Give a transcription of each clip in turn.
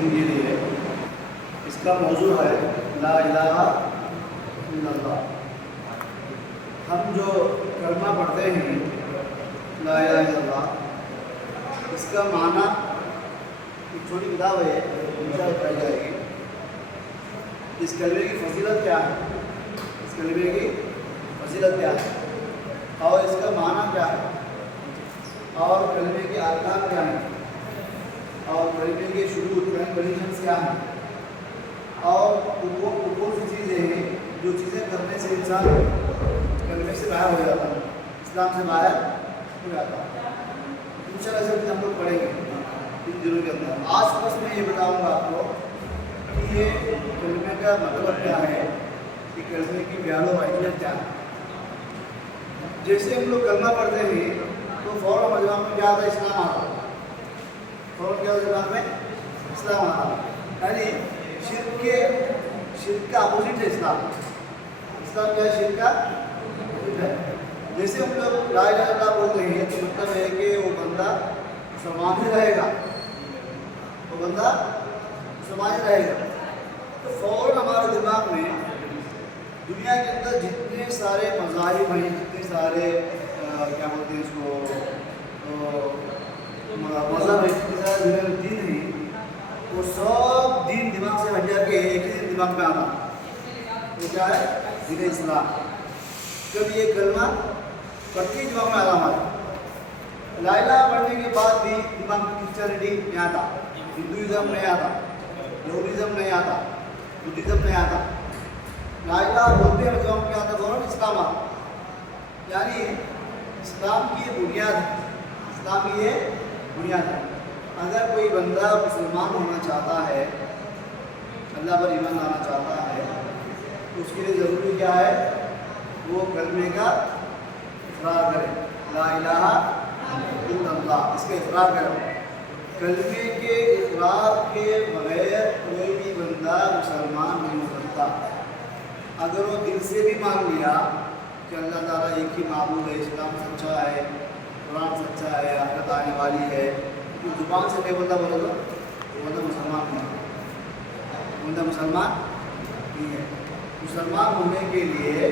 دن کے لیے. اس کا موضوع ہے لا الہ الا اللہ. ہم جو کلمہ پڑھتے ہیں لا الہ الا اللہ، اس کا معنی ایک چھوٹی کتاب ہے انشاءاللہ بتائی جائے گی. اس کلمے کی فضیلت کیا ہے، اس کلمے کی فضیلت کیا ہے اور اس کا معنی کیا ہے اور کلمے کے ارکان کیا ہیں اور کلمے کے شروط کنڈیشنز کیا ہیں اور کون سی چیزیں ہیں جو چیزیں کرنے سے انسان کلمے سے باہر ہو جاتا ہے، اسلام سے باہر ہو جاتا ہے. انشاءاللہ سے ہم لوگ پڑھیں گے ان دنوں کے اندر. آج بس میں یہ بتاؤں گا آپ کو کہ یہ کلمے کا مطلب کیا ہے، کہ کلمے کی بیان و اہمیت کیا ہے. جیسے ہم لوگ کلمہ پڑھتے ہیں تو فوراً مذہب میں کیا آتا ہے، اسلام آتا ہے. فوراً کیا زبان میں اسلام آتا ہے، یعنی شرک کا اپوزٹ ہے اسلام. اسلام کیا ہے، شرک کا اپوزٹ ہے. جیسے ہم لوگ لا الہ الا اللہ بولتے ہیں تو مطلب ہے کہ وہ بندہ مسلمان ہی رہے گا، وہ بندہ مسلمان ہی رہے گا. تو فوراً ہمارے دماغ میں دنیا کے اندر جتنے سارے مذاہب ہیں، جتنے سارے کیا بولتے ہیں اس کو مذہب ہے، جتنے سارے دنیا میں دین ہیں، وہ سب دین دماغ سے ہٹ جا کے ایک ہی دن دماغ میں آنا، وہ کیا ہے، دین اسلام. جب یہ کلمہ پڑھتے دماغ میں آتا ہمارا. لا الہ پڑھنے کے بعد بھی دماغ میں کرسچینٹی نہیں آتا، ہندوازم نہیں آتا، یہودیزم نہیں آتا، بدھزم نہیں آتا. لا الہ بولتے ہیں جو ہم کیا آتا ہے، اسلام آتا. یعنی اسلام کی یہ بنیاد ہے، اسلام کی یہ بنیاد ہے. اگر کوئی بندہ مسلمان ہونا چاہتا ہے، اللہ پر ایمان لانا چاہتا ہے، تو اس کے لیے ضروری کیا ہے، وہ کلمے کا اقرار کرے. لا الہ الا اللہ، اس کا اقرار کرے. کلمے کے اقرار کے بغیر کوئی بھی بندہ مسلمان نہیں ہو سکتا. اگر وہ دل سے بھی مان لیا کہ اللہ تعالیٰ ایک ہی معبود ہے، اسلام سچا ہے، قرآن سچا ہے، آخرت آنے والی ہے، تو زبان سے نہیں بولتا بولے تو وہ بندہ مسلمان نہیں ہے، بندہ مسلمان نہیں ہے. مسلمان ہونے کے لیے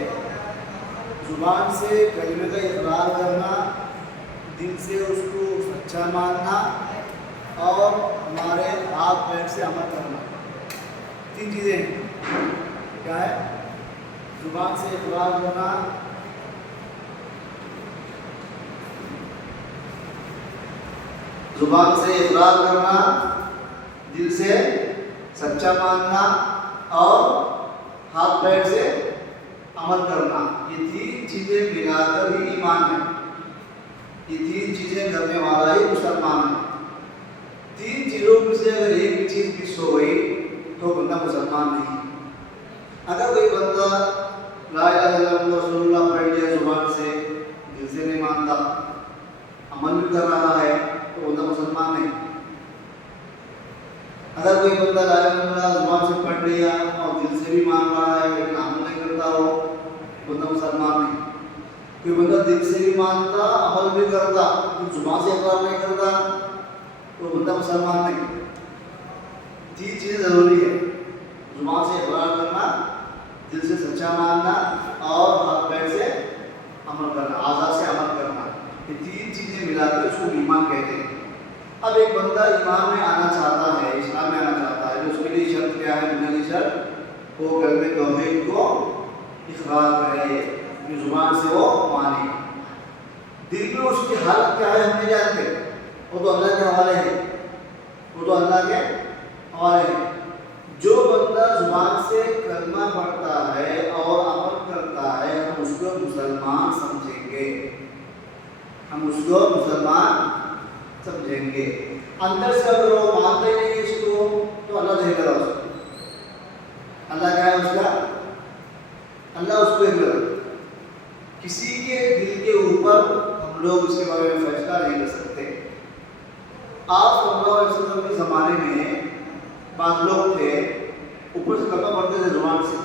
زبان سے کلمے کا اقرار کرنا، دل سے اس کو سچا ماننا اور ہمارے ہاتھ پیر سے عمل کرنا، تین چیزیں ہیں. کیا ہے، زبان سے اقرار کرنا، زبان سے اقرار کرنا، دل سے سچا ماننا اور ہاتھ پیر سے عمل کرنا. یہ تین چیزیں ملا کر ہی ایمان ہے. یہ تین چیزیں کرنے والا ہی مسلمان ہے. تین چیزوں میں سے اگر ایک بھی چیز مس ہو گئی تو بندہ مسلمان نہیں. اگر کوئی بندہ لا الہ الا اللہ رسول اللہ پڑھ لیا زبان سے، دل سے نہیں مانتا، عمل بھی کر رہا ہے، تو بندہ مسلمان نہیں. اگر کوئی بندہ لا الہ الا اللہ زبان سے پڑھ لیا اور دل سے بھی مان رہا ہے لیکن عمل نہیں کرتا ہو، بندہ مسلمان نہیں. کوئی بندہ دل سے بھی مانتا، عمل بھی کرتا، زبان سے اقرار نہیں کرتا، تو بندہ مسلمان نہیں. تین چیزیں ضروری ہے، زبان سے اقرار کرنا، دل سے سچا ماننا اور ہاتھ پیر سے عمل کرنا، اعضاء سے عمل کرنا. یہ تین چیزیں ملا کر اس کو ایمان کہتے ہیں. اب ایک بندہ ایمان میں آنا چاہتا ہے، اسلام میں آنا چاہتا ہے، تو اس کے لیے شرط کیا ہے، بنیادی شرط، وہ کلمہ توحید کو اقرار کرے، زبان سے وہ مانے. دل میں اس کی حالت کیا ہے ہم نہیں جانتے، وہ تو اللہ کے حوالے ہے، وہ تو اللہ کے حوالے ہے. جو بندہ زبان سے کلمہ پڑھتا ہے اور عمل کرتا ہے، ہم اس کو مسلمان سمجھیں گے، ہم اس کو مسلمان سمجھیں گے. اندر سے اگر وہ مانتے نہیں اس کو تو اللہ دیکھ رہا اس کو. اللہ کیا ہے اس کا، اللہ اس کو دیکھ رہا. کسی کے دل کے اوپر ہم لوگ اس کے بارے میں فیصلہ نہیں کر سکتے. آپ صلی اللہ علیہ وسلم کے زمانے میں بعض لوگ تھے اوپر سے کلمہ پڑھتے تھے زبان سے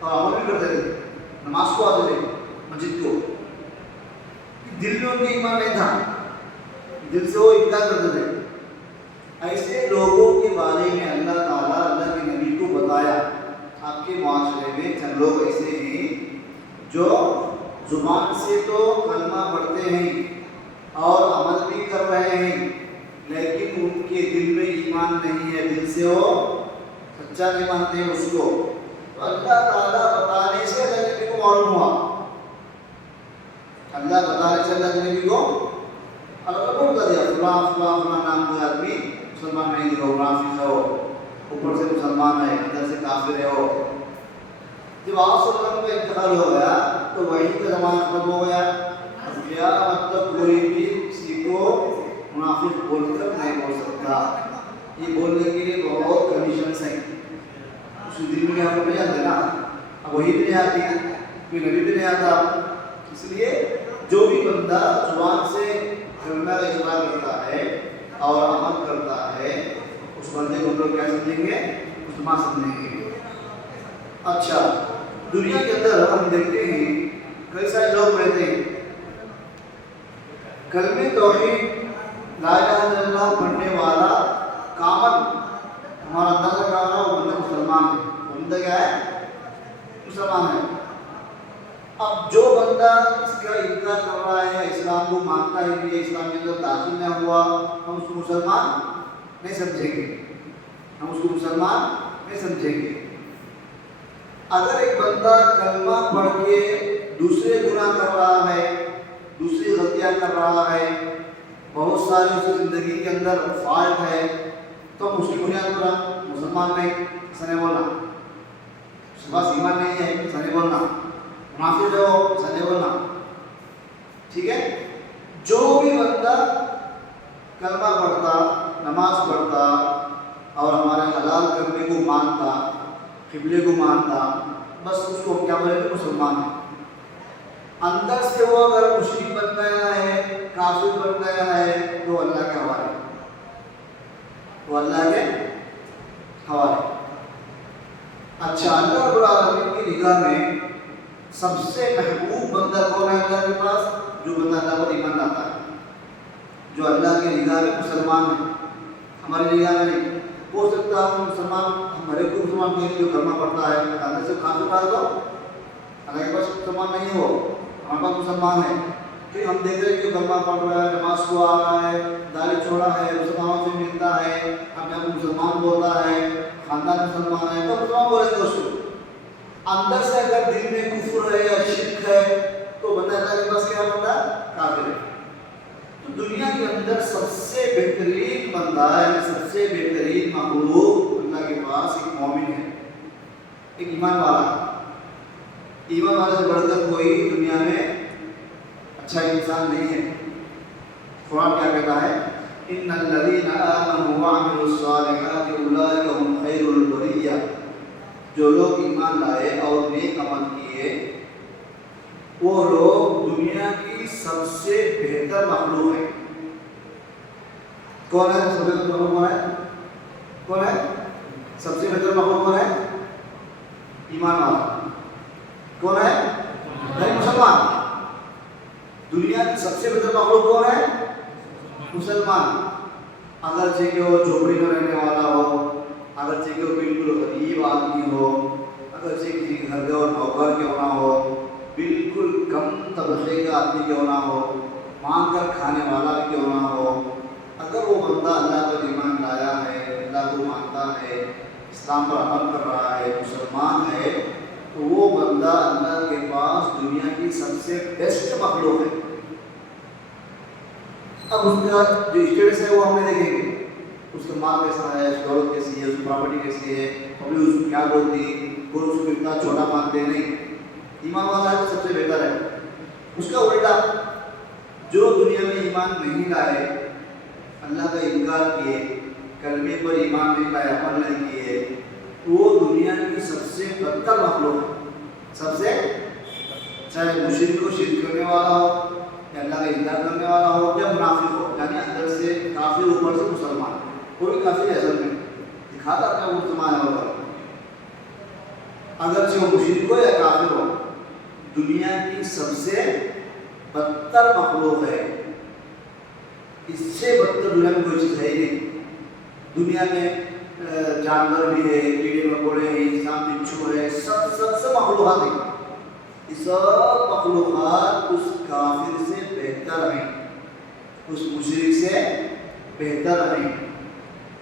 اور عمل بھی کرتے تھے، نماز کو آتے تھے، مسجد کو، دل میں ان کا ایمان نہیں تھا، دل سے وہ انکار کرتے تھے. ایسے لوگوں کے بارے زبان سے تو کلمہ پڑھتے ہیں اور عمل بھی کر رہے ہیں، لیکن ان کے دل میں ایمان نہیں ہے، دل سے وہ سچا نہیں مانتے ہیں اس کو۔ تو اللہ تعالیٰ بتانے سے اللہ نبی کو معلوم ہوا، اللہ بتانے سے اللہ نبی کو اللہ کو بتا دیا فلاں فلاں فلاں نام کا آدمی مسلمان نہیں ہو، منافق ہو، اوپر سے مسلمان ہے اندر سے کافر ہے ہو۔ جب آپ صلی اللہ علیہ وسلم کا انتقال ہو گیا تو وحی کا زمانہ ختم ہو گیا، قیامت تک کوئی بھی کسی کو منافق بول کر نہیں بول سکتا۔ یہ بولنے کے لیے بہت کنڈیشنز ہیں، اس دن میں ہم نہیں آتے نا، اب وہی بھی نہیں آتی، کوئی نبی بھی نہیں آتا، اس لیے جو بھی بندہ زبان سے کلمہ اقرار کرتا ہے اور عمل کرتا ہے اس بندے کو ہم لوگ کیا سمجھیں گے؟ مسلمان سمجھیں گے۔ اچھا، دنیا کے اندر ہم دیکھتے ہیں کئی سارے لوگ رہتے ہیں، کلمہ توحید لا الہ الا اللہ پڑھنے والا کامل ہمارا اندازہ کیا ہو رہا ہے وہ بندہ مسلمان ہے، بندہ کیا ہے؟ مسلمان ہے۔ اب جو بندہ اس کا انکار کر رہا ہے، اسلام کو مانتا ہے کہ اسلام کے اندر داخل نہ ہوا، ہم اس کو مسلمان نہیں سمجھیں گے، ہم اس کو مسلمان نہیں سمجھیں گے۔ اگر ایک بندہ کلمہ پڑھ کے دوسرے گناہ کر رہا ہے، دوسری غلطیاں کر رہا ہے، بہت ساری اس کی زندگی کے اندر فالٹ ہے، تو ہم اس کی بنیاد پر مسلمان نہیں، ایسا نہیں بولنا، اس کے پاس ایمان نہیں ہے ایسا نہیں بولنا، منافق ہے وہ ایسا نہیں بولنا، ٹھیک ہے۔ جو بھی بندہ کلمہ پڑھتا، نماز پڑھتا اور ہمارے حلال کرنے کو مانتا، قبلے کو مانتا، بس اس کو کیا بولے کہ مسلمان ہے۔ اندر سے وہ اگر مشرک بن گیا ہے، کافر بن گیا ہے، تو اللہ کے حوالے، وہ اللہ کے حوالے۔ اچھا، اللہ رب العالمین کی نگاہ میں سب سے محبوب بندہ کون ہے اللہ کے پاس؟ جو بندہ اللہ پر ایمان لاتا ہے، جو اللہ کی نگاہ میں مسلمان ہے، ہماری نگاہ میں نہیں۔ ہو سکتا ہے مسلمان ہمارے کو مسلمان کہیں جو کلمہ پڑھتا ہے اندر سے کافر ڈال دو، اللہ کے پاس مسلمان نہیں ہو، ہمارے پاس مسلمان ہے، پھر ہم دیکھ رہے ہیں کہ کلمہ پڑھ رہا ہے، نماز کو آ رہا ہے، داڑھی چھوڑا ہے، مسلمانوں سے ملتا ہے، اپنے آپ کو مسلمان بولتا ہے، خاندان مسلمان ہے، تو مسلمان بولیں گے اس کو۔ اندر سے اگر دل میں کفر ہے یا شرک ہے تو بندہ اللہ کے پاس کیا بندہ؟ کافر ہے۔ تو دنیا کے اندر سب سے بہترین بندہ ہے، سب سے بہترین مخلوق اللہ کے پاس ایک مومن ہے، ایک ایمان والا۔ ایمان والے سے بڑھ کر کوئی دنیا میں اچھا انسان نہیں ہے۔ قرآن کیا کہتا ہے؟ ان الذین آمنوا وعملوا الصالحات اولئک هم خیر البریہ، جو لوگ ایمان لائے اور نیک عمل کیے وہ لوگ دنیا کی سب سے بہتر مخلوق ہے۔ کون ہے سب سے بہتر مخلوق؟ کون ہے؟ کون ہے سب سے بہتر مخلوق؟ کون ہے؟ ایمان والا۔ کون ہے؟ نہیں، مسلمان۔ دنیا کی سب سے بہتر مخلوق کون ہے؟ مسلمان۔ اگرچہ کہ وہ جھوپڑی میں رہنے والا ہو، اگرچہ کہ وہ بالکل غریب آدمی ہو، اگرچہ کسی گھر کا نوکر کیوں نہ ہو، بالکل کم طبقے کا آدمی کیوں نہ ہو، مانگ کر کھانے والا بھی کیوں نہ ہو، اگر وہ بندہ اللہ پر ایمان لایا ہے، اللہ کو مانتا ہے، اسلام پر عمل کر رہا ہے، مسلمان ہے، تو وہ بندہ اللہ کے پاس دنیا کی سب سے بیسٹ مخلوق ہے۔ اب اس کا جو اسٹیٹس ہے وہ ہم نے دیکھیں گے، اس کا مال کیسا ہے، اس کی دولت کیسی ہے، اس کی پراپرٹی کیسی ہے، ابھی اس کو کیا بولتی، کوئی اس کو اتنا چھوٹا مانتے نہیں۔ ایمان والا ہے تو سب سے بہتر ہے۔ اس کا الٹا، جو دنیا میں ایمان نہیں لائے، اللہ کا انکار کیے، کلمے پر ایمان نہیں لائے، عمل نہیں کیے، وہ دنیا کی سب سے بدتر مخلوق ہے۔ سب سے، چاہے مشرک کو شرک کرنے والا ہو یا اللہ کا انکار کرنے والا ہو یا منافق ہو، یعنی اندر سے کافر اوپر سے مسلمان، کوئی کافر ایسا نہیں دکھاتا اپنا مسلمان ہے ہوگا، اگرچہ وہ مشرک ہو یا کافر ہو، دنیا کی سب سے بدتر مخلوق ہے۔ اس سے بدتر دنیا میں کوئی چیز ہے ہی نہیں۔ دنیا میں جانور بھی ہے، کیڑے مکوڑے ہیں، انسان بچھو ہے، سب مخلوقات ہیں، یہ سب مخلوقات اس کافر سے بہتر ہیں، اس مشرک سے بہتر ہیں،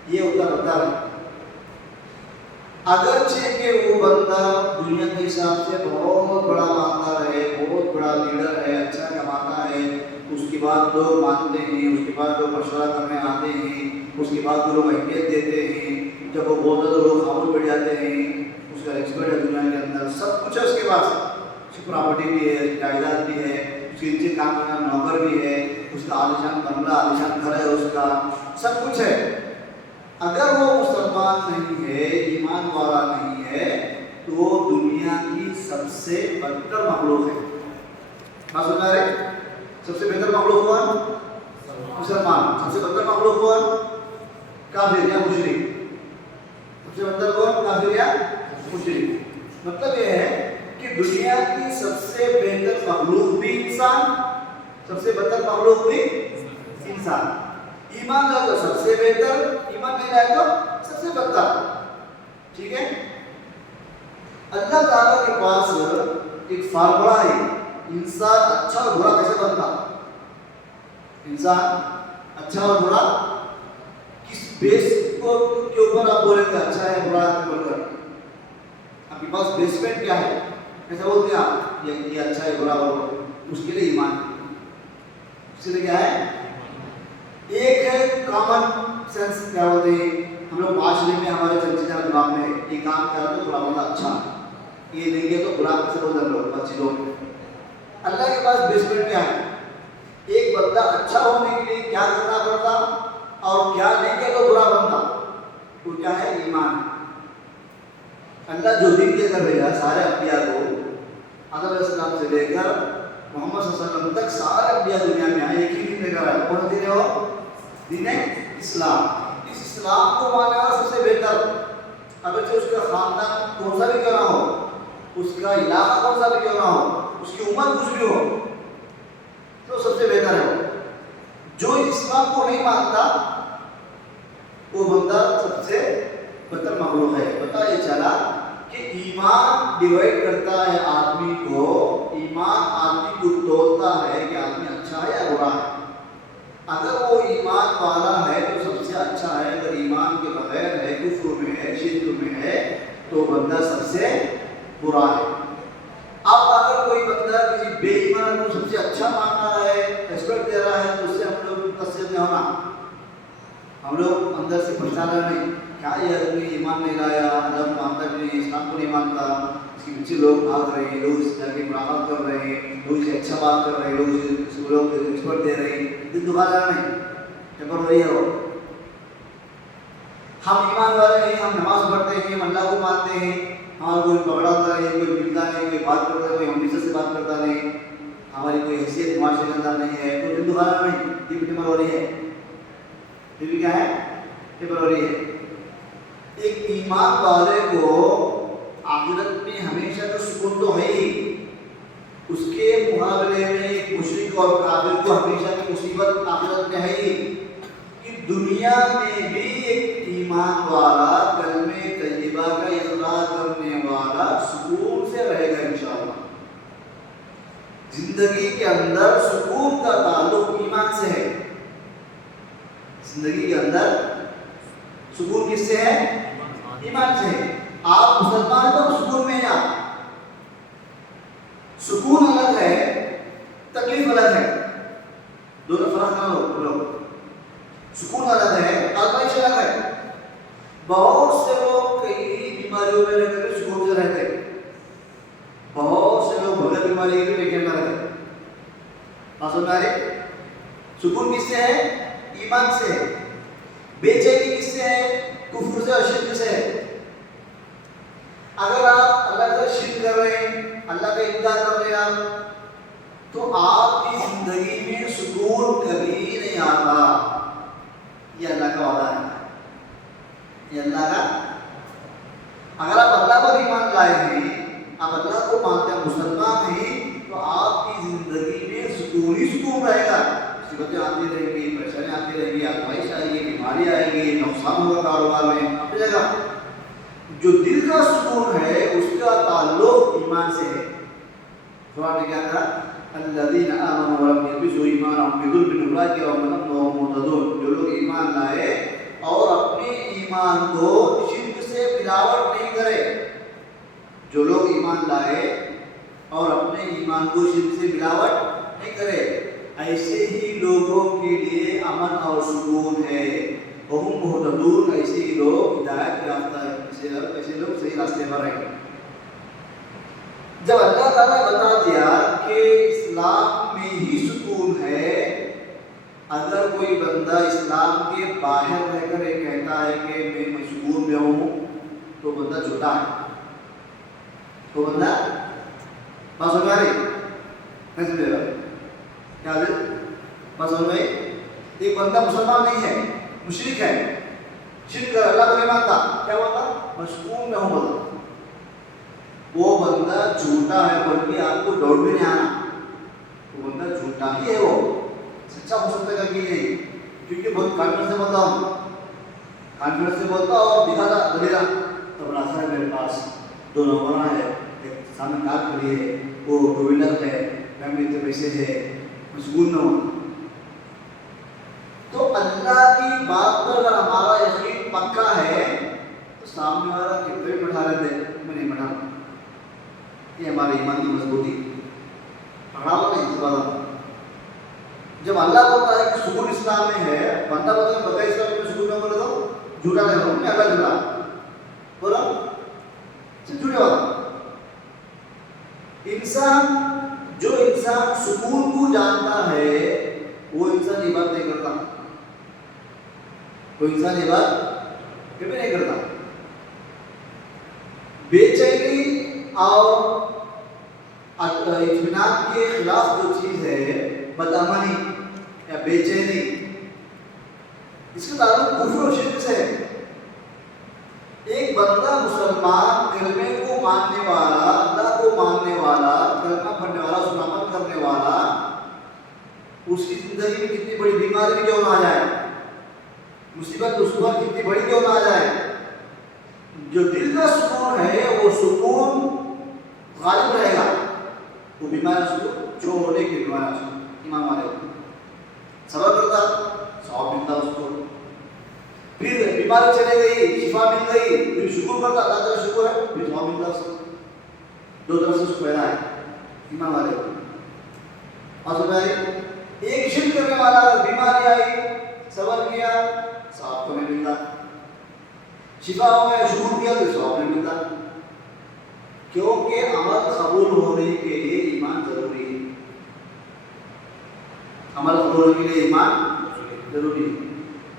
یہ ہوتا بہتر ہے۔ اگرچہ کہ وہ بندہ دنیا کے حساب سے بہت بڑا مالدار ہے، بہت بڑا لیڈر ہے، اچھا کماتا ہے، اس کے بعد لوگ مانتے ہیں، اس کے بعد لوگ مشورہ کرنے آتے ہیں، اس کے بعد لوگ اہمیت دیتے ہیں، جب وہ بولتا تو لوگ خاموش بیٹھ جاتے ہیں، اس کا ایکسپرٹ ہے دنیا کے اندر، سب کچھ ہے اس کے پاس، اس کی پراپرٹی بھی ہے، اس کی جائیداد بھی ہے، اس کے نیچے کام کرنا نوکر بھی ہے، اس کا عالیشان بنگلہ عالیشان گھر ہے، اس کا سب کچھ ہے۔ اگر وہ مسلمان نہیں ہے، ایمان والا نہیں ہے، تو وہ دنیا کی سب سے بدتر مخلوق ہے۔ بات سمجھ رہے؟ سب سے بہتر مخلوق ہوا مسلمان، سب سے بدتر مخلوق ہوا کافر یا مشرک۔ سب سے بدتر ہوا کافر یا مشرک۔ مطلب یہ ہے کہ دنیا کی سب سے بہتر مخلوق بھی انسان، سب سے بدتر مخلوق بھی انسان۔ ایمان لائے تو سب سے بہتر، ایمان نہیں لائے تو سب سے بدتر، ٹھیک ہے؟ اللہ تعالیٰ کے پاس ایک فارمولا ہے، انسان اچھا اور برا کیسے بنتا، انسان اچھا اور برا کس بیس کے اوپر آپ بولیں گے اچھا ہے برا ہے بول کر؟ آپ کے پاس بیسمنٹ کیا ہے، کیسے بولتے ہیں آپ یہ اچھا ہے برا ہو؟ اس کے لیے ایمان، اس کے لیے کیا ہے؟ ایک ہے کامن سینس، کیا ہوتے ہیں ہم لوگ معاشرے میں ہمارے چلچلہ دماغ میں یہ کام کیا تو برا بندہ اچھا، یہ نہیں ہے تو برا سے بولتے ہیں لوگ بچے لوگ۔ اللہ کے پاس بیسمنٹ کیا ہے؟ ایک بندہ اچھا ہونے کے لیے کیا کرنا پڑتا اور کیا نہیں کیا تو برا بنتا، وہ کیا ہے؟ ایمان۔ اللہ جو دین دے کر بھیجا سارے انبیاء کو، آدم علیہ السلام سے لے کر محمد صلی اللہ علیہ وسلم تک سارے انبیاء دنیا میں آئے، ایک ہی دین لے کر آئے، کون دین ہے وہ؟ دین اسلام۔ اس اسلام کو ماننے والا سب سے بہتر، اگرچہ اس کا خاندان کون سا بھی کیوں نہ ہو، اس کا علاقہ کون سا بھی کیوں نہ ہو، اس کی عمر کچھ بھی ہو، تو سب سے بہتر ہے۔ جو اس اسلام کو نہیں مانتا وہ بندہ سب سے بدتر مخلوق ہے۔ پتہ یہ چلا کہ ایمان ڈیوائڈ کرتا ہے آدمی کو، ایمان آدمی کو توڑتا ہے کہ آدمی اچھا ہے یا برا ہے۔ اگر وہ ایمان والا ہے تو سب سے اچھا ہے، اگر ایمان کے بغیر ہے، کفر میں ہے، شرک میں ہے، تو بندہ سب سے برا ہے۔ اب اگر کوئی بندہ کسی بے ایمان کو سب سے اچھا مان رہا ہے، ریسپیکٹ دے رہا ہے، تو اس سے ہم لوگ متاثر نہیں ہونا، ہم لوگ اندر سے پہچانا نہیں کیا یہ آدمی ایمان نہیں لایا، اللہ مانتا بھی نہیں، اسلام کو نہیں مانتا، اس کے پیچھے لوگ بھاگ رہے ہیں، لوگ اس طرح کی مراقبت کر رہے ہیں، لوگ اسے اچھا بات کر رہے ہیں، لوگ اس کو لوگ ایکسپرٹ دے رہے ہیں، دل دکھا رہا نہیں، ٹیمپر ہو رہی ہے وہ۔ ہم ایمان والے ہیں، ہم نماز پڑھتے ہیں، ہم اللہ کو مانتے ہیں، ہمارا کوئی پکڑاتا نہیں، کوئی ملتا نہیں، کوئی بات کرتا ہے، کوئی ہم عزت سے بات کرتا نہیں، ہماری کوئی حیثیت معاشرے کے اندر نہیں ہے، تو دل دکھا رہا نہیں، یہ بھی ٹیمپر ہو رہی ہے، یہ بھی کیا ہے؟ ٹیمپر ہو رہی ہے۔ ایک ایمان والے کو آخرت میں ہمیشہ تو سکون تو ہے ہی، اس کے مقابلے میں ایک مشرک اور کافر کو ہمیشہ کی مصیبت آخرت میں ہے ہی، کہ دنیا میں بھی ایک ایمان والا کلمہ طیبہ کا اقرار کرنے والا سکون سے رہے گا انشاءاللہ۔ زندگی کے اندر سکون کا تعلق ایمان سے ہے، زندگی کے اندر سکون کس سے ہے؟ ایمان سے ہے۔ آپ مسلمان ہیں تو سکون میں ہیں، آپ سکون الگ ہے، تکلیف الگ ہے، دونوں فرق نہ لو۔ سکون الگ ہے، آزمائش الگ ہے۔ بہت سے لوگ کئی بیماریوں میں رہ کر سکون سے رہتے، بہت سے لوگ بغیر بیماری کے بے چین نہ رہتے۔ سکون کس سے ہے؟ ایمان سے ہے۔ بے چینی کس سے ہے؟ کفر سے اور شرک سے ہے۔ اگر آپ اللہ سے شرک کر رہے ہیں، اللہ کا انکار کر رہے ہیں تو آپ کی زندگی میں سکون کبھی نہیں آتا۔ یہ اللہ کا وعدہ ہے، یہ اللہ کا۔ اگر آپ اللہ پر ایمان لائے ہیں، آپ اللہ کو مانتے ہیں، مسلمان ہیں، تو آپ کی زندگی میں سکون ہی سکون رہے گا۔ مصیبتیں آتی رہیں گی، پریشانیاں آتی رہیں گی، آزمائش آئے گی، بیماری آئے گی، نقصان ہوگا کاروبار میں، اپنی جگہ۔ جو دل کا سکون ہے اس کا تعلق ایمان سے ہے۔ قرآن نے کیا کہا؟ الذین آمنوا ولم یلبسوا ایمانهم بظلم اولئک لهم الامن وهم مہتدون. جو لوگ ایمان لائے اور اپنے ایمان کو شرک سے ملاوٹ نہیں کرے، جو لوگ ایمان لائے اور اپنے ایمان کو شرک سے ملاوٹ نہیں کرے، ایسے ہی لوگوں کے لیے امن اور سکون ہے. وہم مہتدون، ایسے ہی لوگ ہدایت یافتہ ہے، ایسے لوگ صحیح راستے پر ہیں. جب اللہ تعالیٰ بتا دیا کہ اسلام میں ہی سکون ہے، اگر کوئی بندہ اسلام کے باہر رہ کر یہ کہتا ہے کہ میں سکون میں ہوں تو بندہ جھوٹا ہے. تو بندہ بات سمجھ آ رہی نہیں سمجھے گا کیا بات سمجھ میں؟ ایک بندہ مسلمان نہیں ہے، مشرک ہے، شرک کر اللہ کو نہیں مانتا، کیا بولتا؟ میں سکون میں ہوں بولتا. وہ بندہ جھوٹا ہے، بلکہ آپ کو ڈاؤٹ بھی نہیں آنا وہ بندہ جھوٹا ہی ہے. وہ سچا ہو سکتا ہے کہ نہیں، کیونکہ بہت کانفیڈنس سے بولتا ہوں، کانفیڈنس سے بولتا اور دکھاتا دلیلا. تو راستہ ہے میرے پاس 2 نوکراں ہے، ایک سامنے کار کھڑی ہے، وہ 2 ویلر ہے، میں میں اتنے پیسے ہے، میں سکون میں ہوں. تو اللہ کی بات پر اگر ہمارا یقین پکا ہے تو سامنے والا کتنے بھی بٹھا لیتے میں نہیں بٹھا. یہ ہمارے ایمان کی مضبوطی پڑھا ہوا نہیں اس بات. جب اللہ بولتا ہے کہ سکون اسلام میں ہے، بندہ بولتا ہے بتا اسلام میں سکون میں بولے تو جھوٹا نہیں ہو، میں اللہ جھوٹا بولا جھوٹے والا. جو انسان سکون کو جانتا ہے وہ انسان یہ بات نہیں کرتا، وہ انسان یہ بات کبھی نہیں کرتا. بے چینی اور اطمینان کے خلاف جو چیز ہے بدامنی یا بے چینی، اس کا تعلق کفر و شرک سے ہے. ایک بندہ مسلمان کلمے کو ماننے والا، اللہ کو ماننے والا، کلمہ پڑھنے والا، اس پر عمل کرنے والا، اس کی زندگی میں کتنی بڑی بیماری بھی کیوں نہ آ جائے، مصیبت اس پر کتنی بڑی کیوں نہ آ جائے، جو دل کا سکون ہے وہ سکون غالب رہے گا. وہ بیمار سکون جو ہونے کی بیمار سکون امام والے صبر کرتا، ثواب ملتا اس کو. پھر بیماری چلے گئی، شفا مل گئی، پھر شکر کرتا، اللہ تعالیٰ شکر ہے، پھر ثواب ملتا اس کو. 2 طرف سے اس کو پیدا ہے امام والے. اور سمجھ ایک شرک کرنے والا بیماری آئی، صبر کیا، ثواب تو نہیں ملتا. شفا ہو گیا، شکر کیا تو ثواب نہیں ملتا. کیونکہ عمل قبول ہونے کے لیے ایمان ضروری ہے. عمل قبول ہونے کے لیے ایمان ضروری ہے.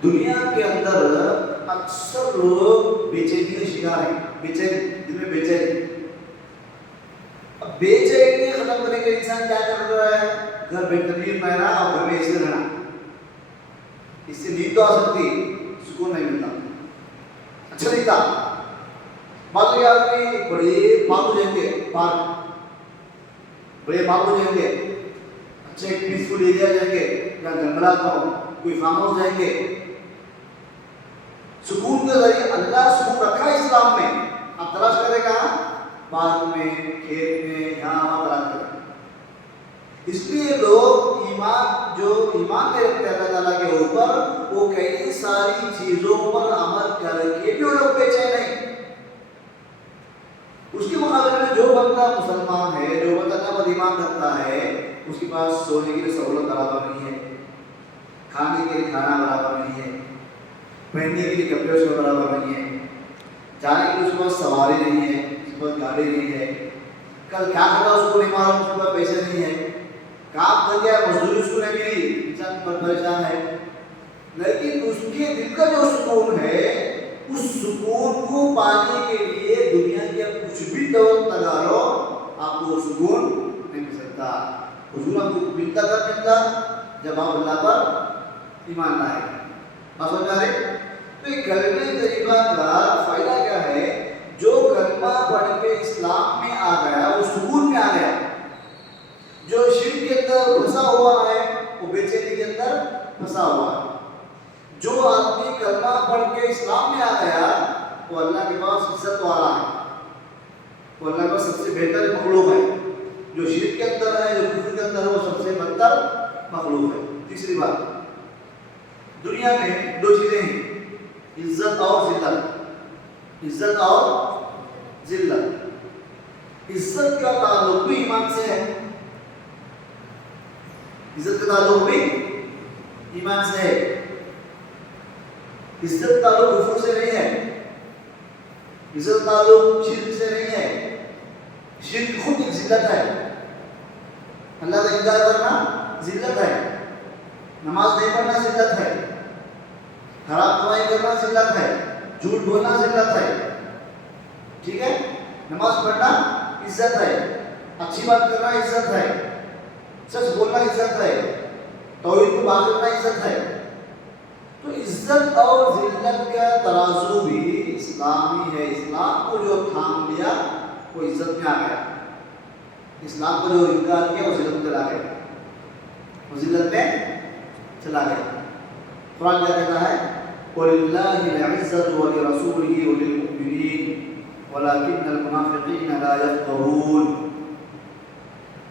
دنیا کے اندر اکثر لوگ بے چینی کا شکار ہیں، بے چینی، دل میں بے چینی. اب بے چینی ختم کرنے کے انسان کیا کر رہا ہے؟ گھر بہترین رہنا اور گھر میں ایسے رہنا. اس سے نیند تو آ سکتی، سکون نہیں ملتا، اچھا نہیں تھا. باقی آدمی بڑے پارک ہو جائیں گے، پارک بڑے پارک ہو جائیں گے، اچھے پیسفل ایریا جائیں گے یا جنگلات ہو، کوئی فارم ہاؤس جائیں گے. سکون کے ذریعے اللہ سکون رکھا ہے اسلام میں. آپ تلاش کریں کہاں؟ پارک میں، کھیت میں، یہاں وہاں تلاش کریں. اس لیے لوگ ایمان جو ایمان لے رکھتے ہیں اللہ تعالیٰ کے اوپر، وہ کئی ساری چیزوں پر عمل کر کے بھی وہ لوگ بے چین نہیں. اس کے مقابلے میں جو بندہ مسلمان ہے، جو بندہ اللہ پر ایمان رکھتا ہے، اس کے پاس سونے کے لیے سہولت برابر نہیں ہے، کھانے کے لیے کھانا برابر نہیں ہے، پہننے کے لیے کپڑے اس کو برابر نہیں ہے، جانے کے لیے اس کے پاس سواری نہیں ہے، اس کے پاس گاڑی نہیں ہے، کل کیا کرنا اس کو نہیں معلوم، اس کے پاس پیسے نہیں ہے، کام کر گیا مزدوری اس کو نہیں ملی، انسان پر پریشان ہے. لیکن اس کے دل کا جو سکون ہے، اس سکون کو پانے کے لیے دنیا کے کچھ بھی دولت لگا لو، آپ کو سکون نہیں مل سکتا. حضور آپ کو ملتا کب ملتا؟ جب آپ اللہ پر ایمان لائے. آپ سمجھ رہے؟ تو یہ کلمہ طیبہ کا فائدہ کیا ہے؟ جو کلمہ پڑھ کے اسلام میں آ گیا وہ سکون میں آ گیا. جو شرک کے اندر پھنسا ہوا ہے وہ بے چینی کے اندر پھنسا ہوا ہے. جو آدمی کلمہ پڑھ کے اسلام میں آ گیا وہ اللہ کے پاس عزت والا ہے، وہ اللہ کا سب سے بہتر مخلوق ہے. جو شرک کے اندر ہے، جو کفر کے اندر ہے، وہ سب سے بدتر مخلوق ہے۔ تیسری بات، دنیا میں دو چیزیں ہیں، عزت اور ذلت۔ عزت اور ذلت۔ عزت کا تعلق بھی ایمان سے ہے، عزت کا تعلق بھی ایمان سے ہے۔ عزت تعلق کفر سے نہیں ہے، عزت تعلق شرک سے نہیں ہے۔ شرک خود ایک ذلت ہے، اللہ کا انکار کرنا ذلت ہے، نماز نہیں پڑھنا ذلت ہے، حرام کمائی کرنا ذلت ہے، جھوٹ بولنا ذلت ہے، ٹھیک ہے؟ نماز پڑھنا عزت ہے، اچھی بات کرنا عزت ہے، سچ بولنا عزت ہے، توحید کو بات کرنا عزت ہے۔ تو عزت اور ذلت کا ترازو بھی اسلامی ہے۔ اسلام کو جو تھام لیا وہ عزت میں آ گیا، اسلام کو جو انکار کیا وہ ذلت میں چلا گیا، وہ ذلت میں چلا گیا۔ قرآن کیا کہتا ہے؟ وَلِلَّهِ الْعِزَّةُ وَلِرَسُولِهِ وَلِلْمُؤْمِنِينَ وَلَكِنَّ الْمُنَافِقِينَ لَا يَفْقَهُونَ۔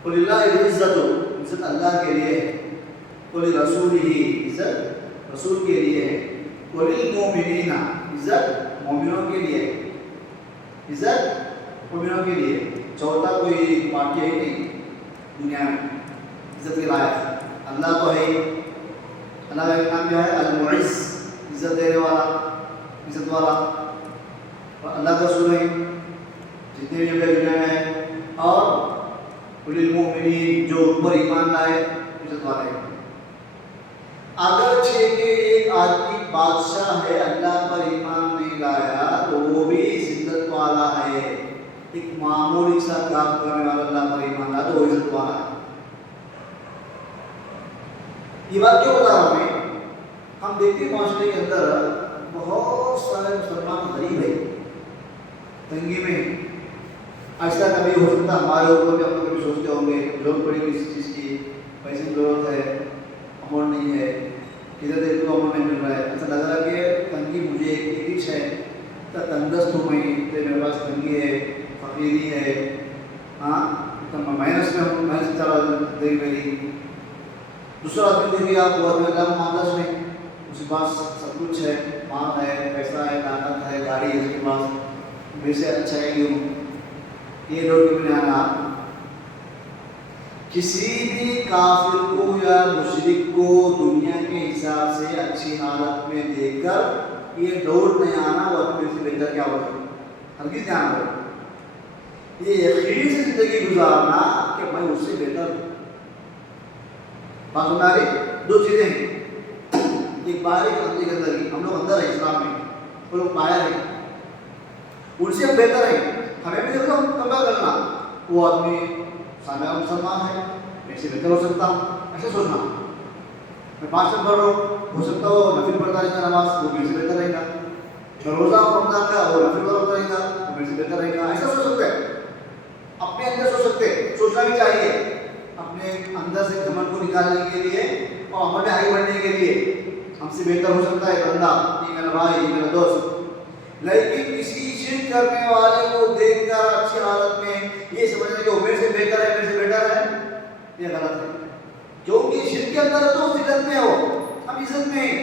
وَلِلَّهِ الْعِزَّةُ، عزت اللہ کے لیے ہے، وَلِرَسُولِهِ، عزت رسول کے لیے ہے، وَلِلْمُؤْمِنِينَ، عزت مومنوں کے لیے ہے، عزت مومنوں کے لیے۔ چوتھا کوئی پارٹی ہے نہیں دنیا میں عزت کے لائق، اللہ تو ہے۔ اللہ کا ایک نام کیا ہے؟ المعز، عزت دینے والا، عزت والا، اور اللہ کا رسول ہے جتنے بھی جگہ دنیا میں ہے، اور للمؤمنین جو ان پر ایمان لائے عزت والے ہیں۔ اگرچہ کہ ایک آدمی بادشاہ ہے، اللہ پر ایمان نہیں لایا تو وہ بھی عزت والا ہے۔ ایک معمولی سا کام کرنے والا اللہ پر ایمان لایا تو وہ عزت والا ہے۔ یہ بات کیوں بتا رہا ہوں؟ ہم دیکھتے ہیں معاشرے کے اندر بہت سارے مسلمان غریب ہیں، تنگی میں۔ ایسا کبھی ہو سکتا ہمارے اوپر بھی، ہم لوگ کبھی سوچتے ہوں گے ضرورت پڑے گی کسی چیز کی، پیسے کی ضرورت ہے، اماؤنٹ نہیں ہے، کدھر دیکھ تو اماؤنٹ نہیں مل رہا ہے، ایسا لگ رہا ہے کہ تنگی مجھے ایک ہے، تندرست ہوں میں، میرے پاس تنگی ہے، فقیری ہے، ہاں تو میں مائنس میں ہوں، مائنس کی طرح دیکھ میری۔ دوسرا آدمی دیکھیے آپ، وہ آدمی کام معاملہ میں، اس کے پاس سب کچھ ہے، مال ہے، پیسہ ہے، طاقت ہے، گاڑی ہے اس کے پاس، میرے سے اچھا ہے کیوں؟ یہ لوگ بھی نہیں آنا۔ کسی بھی کافر کو یا مشرک کو دنیا کے حساب سے اچھی حالت میں دیکھ کر یہ ڈوٹ نہیں آنا وہ اپنے سے بہتر کیا ہوگا، ہرگز دھیان رکھو۔ یہ یقین سے زندگی گزارنا کہ میں اس سے بہتر ہوں۔ بات ہماری دو چیزیں ہیں، ایک باہر ایک اندر کے اندر ہی، ہم لوگ اندر ہیں اسلام میں، وہ لوگ باہر ہیں، ان سے ہم بہتر ہیں۔ ہمیں بھی دیکھو کمپیئر کرنا، وہ آدمی سامع مسلمان ہے، میں سے بہتر ہو سکتا ہوں، ایسے سوچنا۔ میں 5 وقت پڑھ رہا ہوں، ہو سکتا ہو نفل پڑھتا رہے گا نماز، وہ میرے سے بہتر رہے گا۔ میں روزہ رمضان کا وہ نفل پڑھتا رہے گا، وہ میرے سے بہتر رہے گا۔ ایسا سوچ سکتے ہیں، اپنے اندر سوچ سکتے ہیں، سوچنا بھی چاہیے اپنے اندر سے گھمنڈ کو نکالنے کے لیے اور عمل میں آگے بڑھنے کے لیے۔ ہم سے بہتر ہو سکتا ہے بندہ، یہ میرا بھائی، یہ میرا دوست، لیکن کسی شرک کرنے والے کو دیکھ کر اچھی حالت میں یہ سمجھنا کہ وہ میرے سے بہتر ہے، میرے سے بہتر ہے، یہ غلط ہے۔ کیونکہ شرک کے اندر تو عزت میں ہو، ہم عزت میں ہیں۔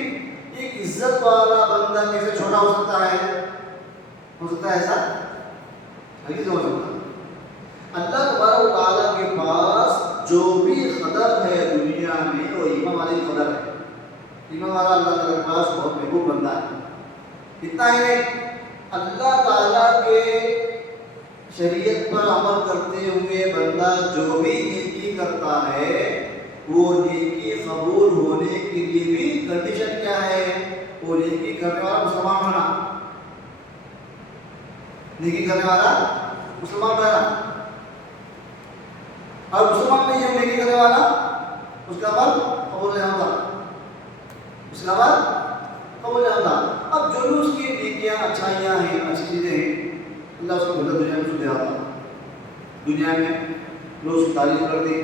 ایک عزت والا بندہ کیسے چھوٹا ہو سکتا ہے؟ ہو سکتا ہے ایسا؟ ہرگز ہو سکتا۔ اللہ تبارک و تعالیٰ کے پاس جو بھی قدر ہے دنیا میں وہ ایمان والی قدر ہے۔ ایمان والا اللہ تعالیٰ کے پاس بہت محبوب بندہ ہے۔ اتنا ہی نہیں، اللہ تعالیٰ کے شریعت پر عمل کرتے ہوئے بندہ جو بھی نیکی کرتا ہے وہ نیکی قبول ہونے کے لیے بھی کنڈیشن کیا ہے؟ وہ نیکی کرنے والا مسلمان ہونا، نیکی کرنے والا مسلمان ہونا۔ اور مسلمان نہیں ہے نیکی کرنے والا، اس کا عمل قبول نہیں ہوتا، اس کا عمل قبول نہیں ہوتا۔ اب جو بھی اس کی نیکیاں اچھائیاں ہیں، اچھی چیزیں ہیں، اللہ اس کو بدل دنیا میں سدھے آتا۔ دنیا میں لوگ اس کی تعریف کرتے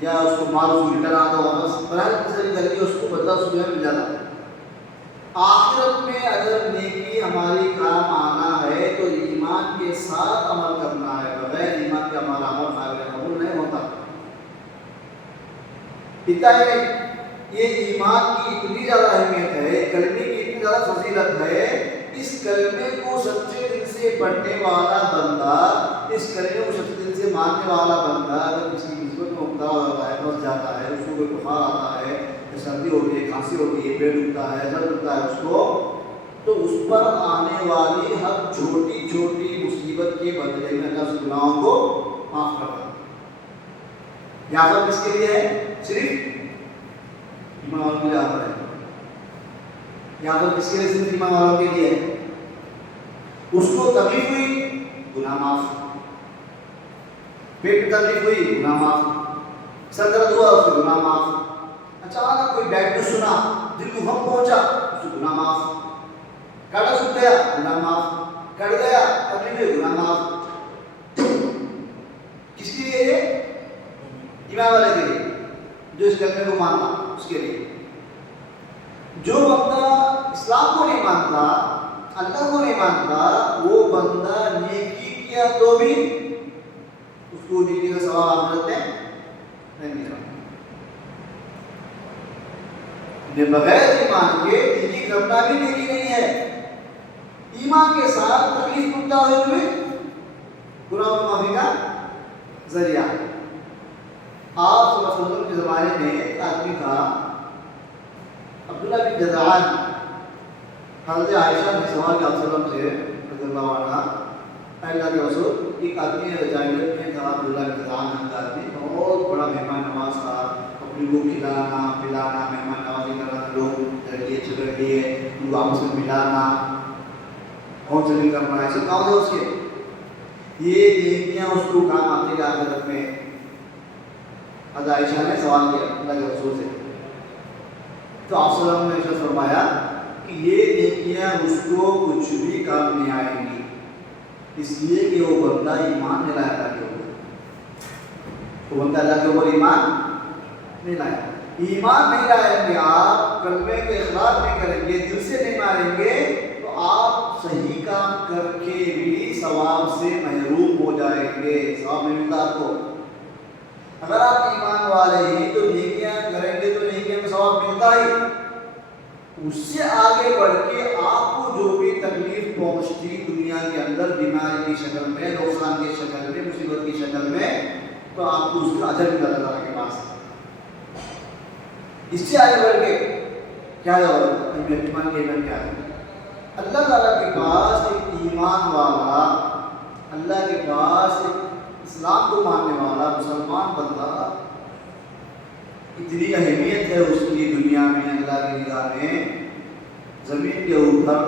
یا اس کو مال اس کو ریٹرن آتا واپس، برائے تسلی کر کے اس کو بدلا اس دنیا میں مل جاتا۔ آخرت میں اگر نیکی ہماری کام آنا ہے تو ایمان کے ساتھ عمل کرنا ہے، بغیر ایمان کے ہمارا عمل قابل قبول نہیں ہوتا۔ اتنا ہی نہیں، یہ ایمان کی اتنی زیادہ اہمیت ہے، کلمے کی اتنی زیادہ فضیلت ہے، اس کلمے کو سچے دل سے پڑھنے والا بندہ، اس کلمے کو سچے دل سے ماننے والا بندہ اگر کسی نسبت میں مبتلا ہوتا ہے، پھنس جاتا ہے، اس کو کوئی بخار آتا ہے، سردی ہوتی ہے، کھانسی ہوتی ہے، پیٹ دکھتا ہے، سر دکھتا ہے اس کو، تو اس پر آنے والی ہر چھوٹی چھوٹی مصیبت کے بدلے میں اللہ اس گناہوں کو معاف کرتا ہے۔ یہاں پر کس کے لیے ہے؟ صرف ایمان والوں کے لیے آفر ہے۔ یہاں پر کس کے لیے؟ صرف ایمان والوں کے لیے ہے۔ اس کو تکلیف ہوئی، گناہ معاف، پیٹ میں تکلیف ہوئی، گناہ معاف، سر درد ہوا، اس کو گناہ معاف، اچانک کوئی بیڈ نیوز سنا، دل کو غم پہنچا، اس کو گناہ معاف، کاٹا سوکھ گیا، گناہ معاف، کٹ گیا، تکلیف ہوئی، گناہ معاف۔ کس کے لیے ہے؟ ایمان والے کے لیے، جو اس کلمے کو مانتا اس کے لیے۔ جو بندہ اسلام کو نہیں مانتا، اللہ کو نہیں مانتا، وہ بندہ نیکی کیا تو بھی اس کو نیکی کا ثواب آخرت میں نہیں ملے گا۔ بغیر ایمان کے نیکی کرنا بھی نیکی نہیں ہے۔ ایمان کے ساتھ تکلیف پڑتا ہوئے بھی گناہوں کی معافی کا ذریعہ ہے۔ آپ صلی اللہ علیہ وسلم کے زمانے میں ایک آدمی تھا، عبداللہ بن جدعان۔ حضرت عائشہ نے سوال کیا صلی اللہ علیہ وسلم سے رضی اللہ عنہ، اللہ کے رسول، ایک آدمی جاہلیت میں تھا، عبداللہ بن جدعان نام کا آدمی، بہت بڑا مہمان نواز تھا، اپنے کو کھلانا پلانا، مہمان نوازی کرنا، لوگ لڑکیے جھگڑیے ان کو آپس میں ملانا، کاؤنسلنگ کرنا، ایسے کام تھا اس کے۔ یہ نیکیاں اس کو کام آتی ہے آخرت میں۔ حضرت عائشہ نے سوال کیا اللہ کے رسول سے، تو آپ صلی اللہ علیہ وسلم نے ارشاد فرمایا کہ یہ نیکیاں اس کو کچھ بھی کام نہیں آئیں گی، اس لیے کہ وہ بندہ ایمان نہیں لایا اللہ کے اوپر، وہ بندہ اللہ کے اوپر ایمان نہیں لایا۔ ایمان نہیں لائیں گے آپ، کلمے کے اخلاق نہیں کریں گے، دل سے نہیں مانیں گے، تو آپ صحیح کام کر کے بھی ثواب سے محروم ہو جائیں گے، ثواب نہیں ملتا آپ کو۔ اگر آپ ایمان والے ہیں تو نیکیاں کریں گے تو نیکیاں کا ثواب ملتا ہی، اس سے آگے بڑھ کے آپ کو جو بھی تکلیف پہنچتی دنیا کے اندر، بیماری کی شکل میں، نقصان کی شکل میں، مصیبت کی شکل میں، تو آپ کو اس کا اجر ملتا ہے اللہ تعالیٰ کے پاس۔ اس سے آگے بڑھ کے کیا جواب ایمان کے ایمان کیا ہے؟ اللہ تعالیٰ کے پاس ایک ایمان والا، اللہ کے پاس ایک اسلام کو ماننے والا مسلمان بندہ، اتنی اہمیت ہے اس کی دنیا میں اللہ کی نگاہ میں، زمین کے اوپر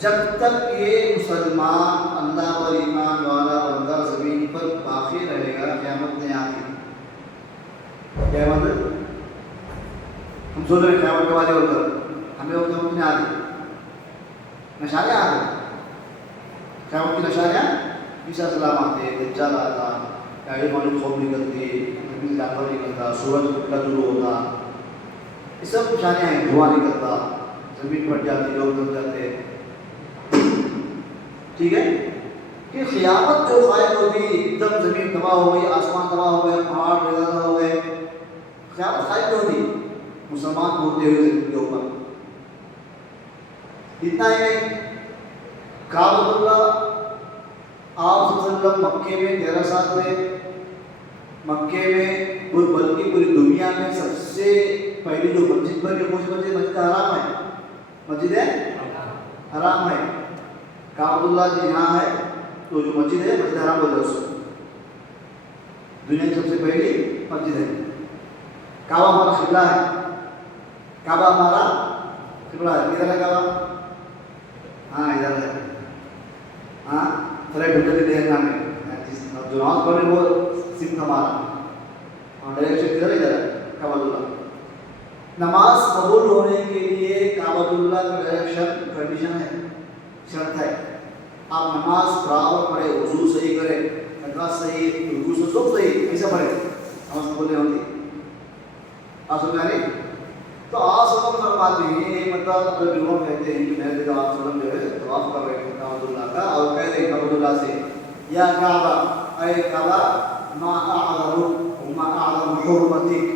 جب تک یہ مسلمان اللہ پر ایمان والا بندہ زمین پر باقی رہے گا، قیامت نہیں آتی۔ قیامت ہم سوچ رہے ہیں قیامت کے والے ہوگا، ہمیں وہ قیامت نہیں آتی، نشانیاں آتی، قیامت کی نشانیاں عیسیٰ السلام آتے، دجال آتا، علم والی خوب نکلتی، زمین جانور نکلتا، سورج اٹھنا شروع ہوتا، یہ سب نشانیاں ہیں، دھواں نکلتا، زمین پھٹ جاتی، لوگ دب جاتے، ٹھیک ہے؟ کہ قیامت جو قائم ہوگی، ایک دم زمین تباہ ہو گئی، آسمان تباہ ہو گئے، پہاڑ وغیرہ ہو گئے، قیامت قائم ہوگی مسلمان ہوتے ہوئے زمین کے اوپر۔ اتنا ہی نہیں، کعبۃ اللہ آپ صلی اللہ علیہ وسلم مکے میں 13 سال رہے، مکے میں بلکہ پوری دنیا میں سب سے پہلی جو مسجد بنی، کون سی مسجد؟ مسجد حرام ہے، مسجد حرام ہے۔ کعبۃ اللہ جی یہاں ہے، تو جو مسجد ہے مسجد حرام بولتے ہیں اس کو، دنیا کی سب سے پہلی مسجد ہے۔ کعبہ ہمارا قبلہ ہے، کعبہ ہمارا قبلہ ہے۔ ادھر ہے کعبہ، ہاں ادھر ہے، ہاں فرائڈ ہوٹل کے دیکھنا میں جو نماز پڑھ رہے وہ سمت ہمارا، اور ڈائریکشن کدھر ہے؟ ادھر ہے کعبۃ اللہ۔ نماز قبول ہونے کے لیے کعبۃ اللہ کا ڈائریکشن کنڈیشن ہے، شرط ہے۔ آپ نماز برابر پڑھے، وضو صحیح کرے، نماز صحیح، رکوع سے سب صحیح، ایسا پڑھے نماز قبول نہیں ہوتی۔ آپ سمجھا نہیں؟ تو آپ سب فرماتے ہیں، یہ مطلب لوگ کہتے ہیں کہ میں نے آپ وسلم جو ہے طواف کر رہے ہیں کعبۃ اللہ کا، اور کہہ رہے ہیں کعبۃ اللہ سے، یا کعبہ، اے کعبہ، ما اعظم حرمتک،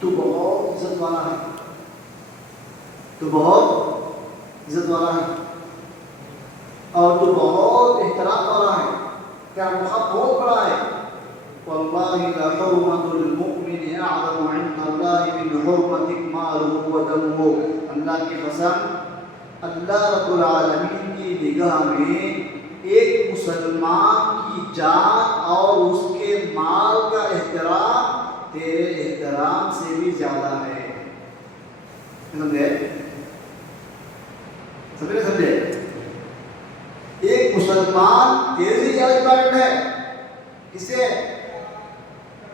تو بہت عزت والا ہے، تو بہت عزت والا ہے، اور تو بہت احترام والا ہے، کیا مقام بہت بڑا ہے۔ واللہ لحرمۃ المؤمن اعظم عند اللہ من حرمۃ مالہ و دمہ، اللہ کی قسم اللہ رب العالمین کی نگاہ میں ایک مسلمان کی جان اور اس کے مال کا احترام تیرے احترام سے بھی زیادہ ہے۔ سمجھے سمجھے ایک مسلمان تیرے سے زیادہ امپورٹنٹ ہے کسے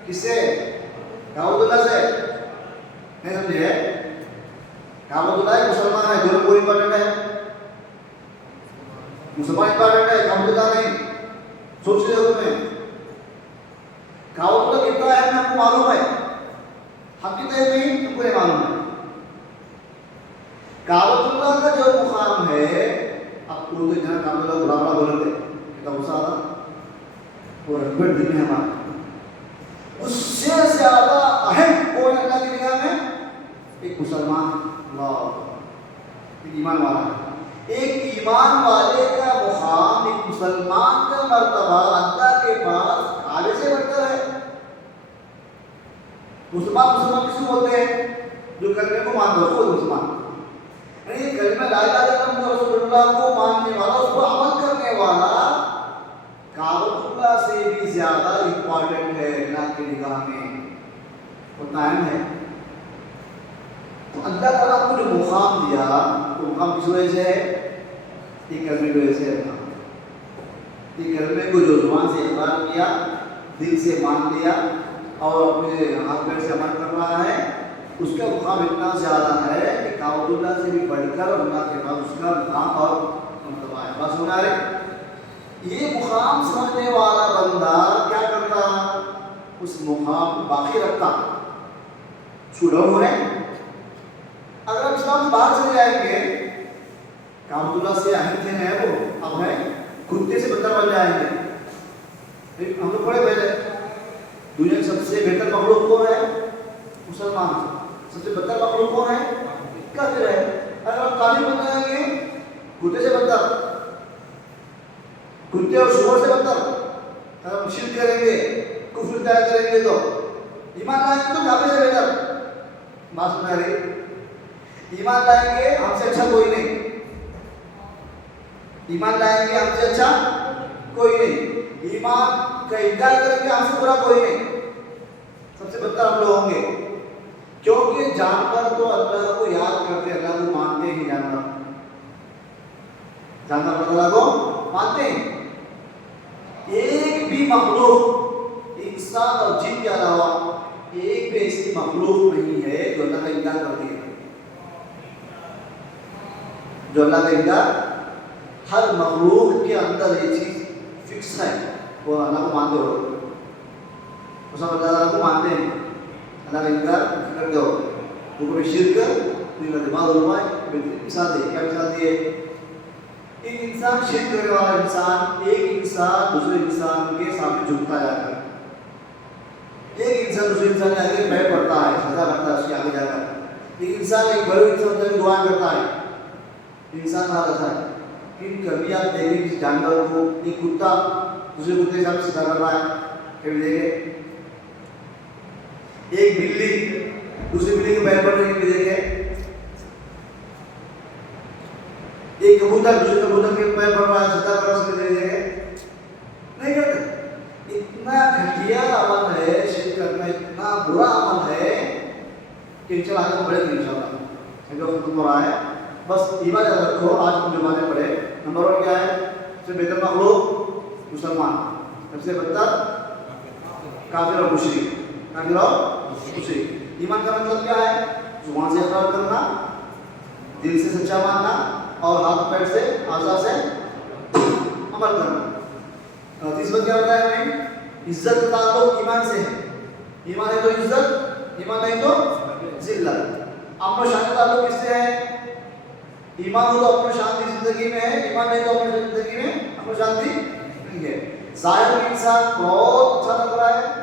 کسے کعبۃ اللہ سے؟ نہیں سمجھے؟ کعبۃ اللہ ایک مسلمان ہے، دونوں کوئی امپورٹنٹ ہے، مسلمان امپورٹنٹ ہے، کعبۃ اللہ نہیں۔ سوچ رہے ہو تمہیں کعبۃ اللہ کتنا ہے آپ کو معلوم ہے، ہم کتنے ہیں نہیں تم کو نہیں معلوم ہے۔ کعبۃ اللہ کا جو مقام ہے، اب کو تو جہاں کعبۃ اللہ بڑا بڑا بولتے کتنا غصہ آتا، وہ رنگٹ دل میں ہمارا اس سے زیادہ اہم کون اللہ کی نگاہ میں؟ ایک مسلمان، ایک ایمان والا، ایک ایمان والے کا مقام، ایک مسلمان کا مرتبہ اللہ کے پاس کعبے سے بڑھ کر ہے۔ مسلمان کس کو بولتے ہیں؟ جو کلمے کو مانتا ہے اس کو مسلمان، یعنی کلمہ لا الہ الا اللہ رسول اللہ کو ماننے والا، اس کو عمل کرنے والا کعبۃ اللہ سے بھی زیادہ امپورٹنٹ ہے اللہ کی نگاہ میں، وہ قائم ہے۔ تو اللہ تعالیٰ کو جو مقام دیا، وہ مقام کس وجہ سے ہے؟ یہ کلمے کی وجہ سے ہے۔ یہ کلمے کو جو زبان سے اقرار کیا، دل سے مان لیا اور اپنے ہاتھ پیر سے عمل کر رہا ہے، اس کا مقام اتنا زیادہ ہے کہ کعبۃ اللہ سے بھی بڑھ کر اللہ کے بعد اس کا مقام اور مرتبہ ہے۔ بات سمجھ آ رہی؟ یہ مقام سمجھنے والا بندہ کیا کرتا؟ اس مقام کو باقی رکھتا۔ چھوڑو ہو رہے، اگر ہم اسلام سے باہر چلے جائیں گے، کعبۃ اللہ سے اہم تھے ہیں وہ، اب ہے کتے سے بدتر بن جائیں گے۔ ہم لوگ پڑھے پہلے دنیا کی سب سے بہتر مخلوق کون ہے؟ مسلمان۔ سب سے بدتر مخلوق کون ہے؟ کافر ہے۔ اگر ہم تعلیم بن جائیں گے، کتے سے بدتر، کتے اور سور سے بدتر۔ اگر ہم شرک کریں گے، کفر اختیار کریں گے تو ایمان لائیں گے تو کعبے سے بہتر۔ بات سمجھ رہی؟ ایمان لائیں گے ہم سے اچھا کوئی نہیں، ایمان لائیں گے ہم سے اچھا کوئی نہیں، ایمان کا انکار کریں گے ہم سے برا کوئی نہیں، سب سے بدتر ہم لوگ ہوں گے۔ کیونکہ جانور تو اللہ کو یاد کرتے، اللہ کو مانتے ہیں، جانور اللہ کو مانتے ہیں۔ ایک بھی مخلوق انسان اور جن کے علاوہ ایک بھی ایسی مخلوق نہیں ہے جو اللہ کا انکار کرتی ہے، جو اللہ کا انکار۔ ہر مخلوق کے اندر یہ چیز فکس ہے، وہ اللہ کو مانتے ہو، وہ سب اللہ کو مانتے ہیں، اللہ کا انکار کرتے ہو۔ وہ کوئی شرک نہیں کرتے۔ بعض علماء مثال دے، کیا مثال دیے؟ ایک انسان شرک کرنے والا انسان، ایک انسان دوسرے انسان کے سامنے جھکتا جا کر، ایک انسان دوسرے انسان کے آگے پیر پڑتا ہے، سجدہ کرتا ہے اس کے آگے جا کر، ایک انسان ایک بڑے انسان سے دعا کرتا ہے، انسان حال ایسا ہے۔ لیکن کبھی آپ دیکھیں کسی جانور کو، ایک کتا دوسرے کتے کے سامنے سجدہ کر رہا ہے، کبھی دیکھیں ایک بلی دوسری بلی کے پیر پڑنے کی دیکھیں، ایک کبوتر دوسرے کبوتر کے پیر پڑ رہا ہے، سجدہ کر رہا ہے، اس کے دیکھیں نہیں کرتے۔ اتنا گھٹیا عمل ہے، شرک کرنا اتنا برا عمل ہے کہ چل آگے بڑھے گی انشاءاللہ۔ جو ختم ہو رہا ہے، بس ایمان یاد رکھو۔ آج ہم جو باتیں پڑھے، نمبر 1 کیا ہے؟ سب سے بہتر مخلوق مسلمان، سب سے بدتر کافر اور مشرک، کافر اور مشرک۔ ایمان کا مطلب کیا ہے؟ زبان سے اقرار کرنا، دل سے سچا ماننا اور ہاتھ پیر سے اعضاء سے عمل کرنا۔ تیسرا کیا بتایا میں نے؟ عزت کا تعلق ایمان سے ہے، ایمان ہے تو عزت، ایمان نہیں تو ذلت۔ امن و شان کا تعلق کس سے ہے؟ ایمان ہو تو امن و شانتی زندگی میں ہے، ایمان نہیں تو اپنی زندگی میں امن و شانتی نہیں ہے۔ ظاہر میں انسان بہت اچھا لگ رہا ہے،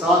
7